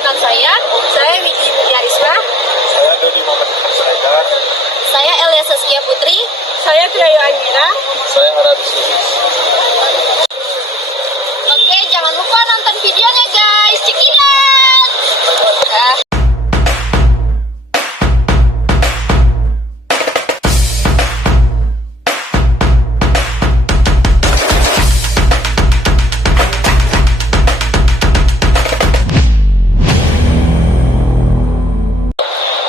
membacakan saya Widi Mutiarisma. Saya Dodi Muhammad Sregar. Saya Elia Saskia Putri. Saya Fidayu Anira. Saya Haradis. Oke, jangan lupa nonton videonya guys. Check it out.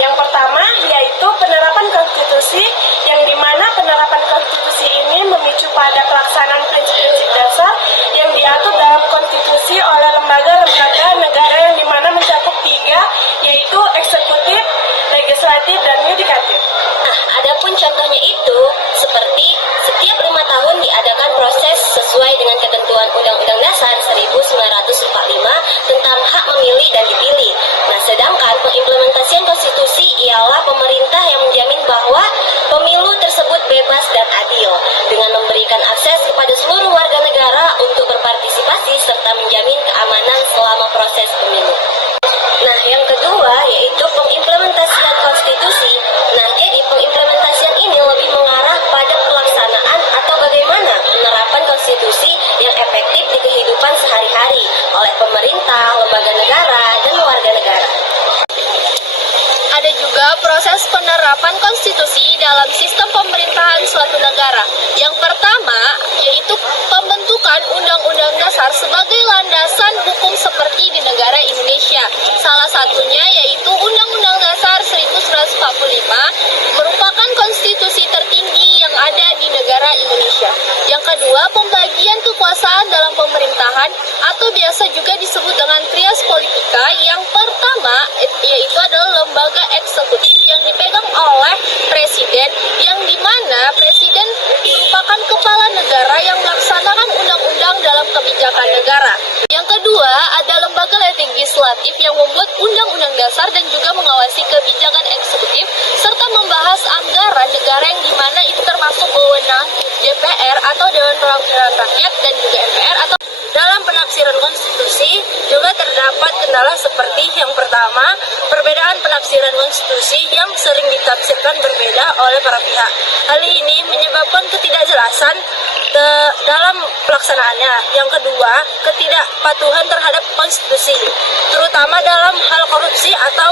Yang pertama yaitu penerapan konstitusi, yang dimana penerapan konstitusi ini memicu pada pelaksanaan prinsip-prinsip dasar yang diatur dalam konstitusi oleh lembaga-lembaga negara yang dimana mencakup tiga, yaitu eksekutif, legislatif, dan yudikatif. Nah, adapun contohnya itu seperti setiap 5 tahun diadakan proses sesuai dengan ketentuan Undang-Undang Dasar 1945 tentang hak memilih dan dipilih. Nah, sedangkan pengimplementasian konstitusi ialah pemerintah yang menjamin bahwa pemilu tersebut bebas dan adil dengan memberikan akses kepada seluruh warga negara untuk berpartisipasi serta menjamin keamanan selama proses pemilu. Nah, yang kedua yaitu pengimplementasian konstitusi. Nah, jadi pengimplementasian ini lebih mengarah pada pelaksanaan atau bagaimana penerapan konstitusi yang efektif di kehidupan sehari-hari oleh pemerintah, lembaga negara, dan warga negara. Ada juga proses penerapan konstitusi dalam sistem pemerintahan suatu negara. Yang pertama yaitu pembentukan Undang-Undang Dasar sebagai landasan hukum seperti di negara Indonesia. Salah satunya yaitu Undang-Undang Dasar 1945 merupakan konstitusi tertinggi yang ada di negara Indonesia. Yang kedua, pembagian kekuasaan dalam pemerintahan atau biasa juga disebut dengan trias politika. Yang pertama yaitu adalah lembaga eksekutif yang dipegang oleh presiden, yang dimana presiden merupakan kepala negara yang melaksanakan undang-undang dalam kebijakan negara. Yang kedua ada lembaga legislatif yang membuat undang-undang dasar dan juga mengawasi kebijakan eksekutif serta membahas anggaran negara, yang dimana itu termasuk wewenang DPR atau Dewan Perwakilan Rakyat dan juga MPR. Atau dalam penafsiran konstitusi juga terdapat kendala seperti yang pertama, perbedaan penafsiran konstitusi yang sering ditafsirkan berbeda oleh para pihak. Hal ini menyebabkan ketidakjelasan dalam pelaksanaannya. Yang kedua, ketidakpatuhan terhadap konstitusi, terutama dalam hal korupsi atau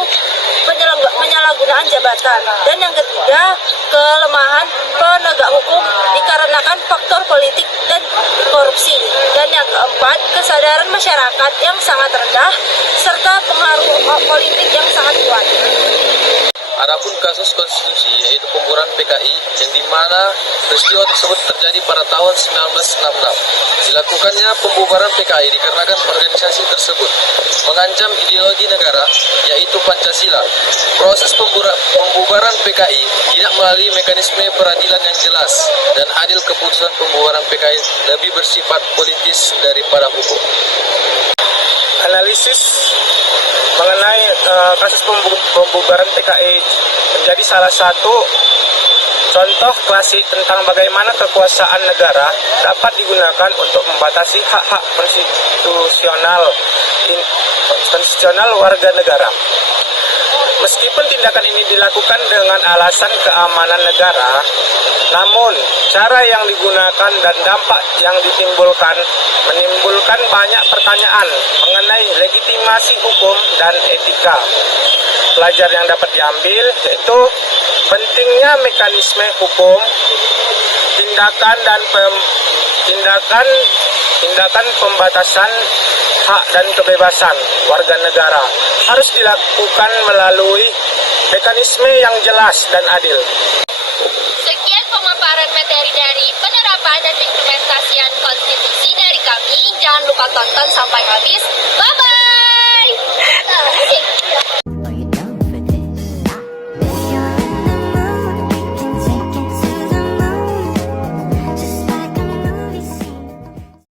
penyalahgunaan jabatan. Dan yang ketiga, kelemahan penegak hukum dikarenakan faktor politik dan korupsi. Dan yang keempat, kesadaran masyarakat yang sangat rendah serta pengaruh politik yang sangat kuat. Adapun kasus konstitusi yaitu pembubaran PKI yang dimana peristiwa tersebut terjadi pada tahun 1966. Dilakukannya pembubaran PKI dikarenakan organisasi tersebut mengancam ideologi negara yaitu Pancasila. Proses pembubaran PKI tidak melalui mekanisme peradilan yang jelas dan adil. Keputusan pembubaran PKI lebih bersifat politis daripada hukum. Analisis mengenai kasus pembubaran PKI menjadi salah satu contoh klasik tentang bagaimana kekuasaan negara dapat digunakan untuk membatasi hak-hak konstitusional warga negara. Meskipun tindakan ini dilakukan dengan alasan keamanan negara, namun cara yang digunakan dan dampak yang ditimbulkan menimbulkan banyak pertanyaan mengenai legitimasi hukum dan etika. Pelajaran yang dapat diambil yaitu pentingnya mekanisme hukum, tindakan pembatasan hak dan kebebasan warga negara harus dilakukan melalui mekanisme yang jelas dan adil. Sekian pemaparan materi dari penerapan dan implementasian konstitusi dari kami. Jangan lupa tonton sampai habis. Bye-bye!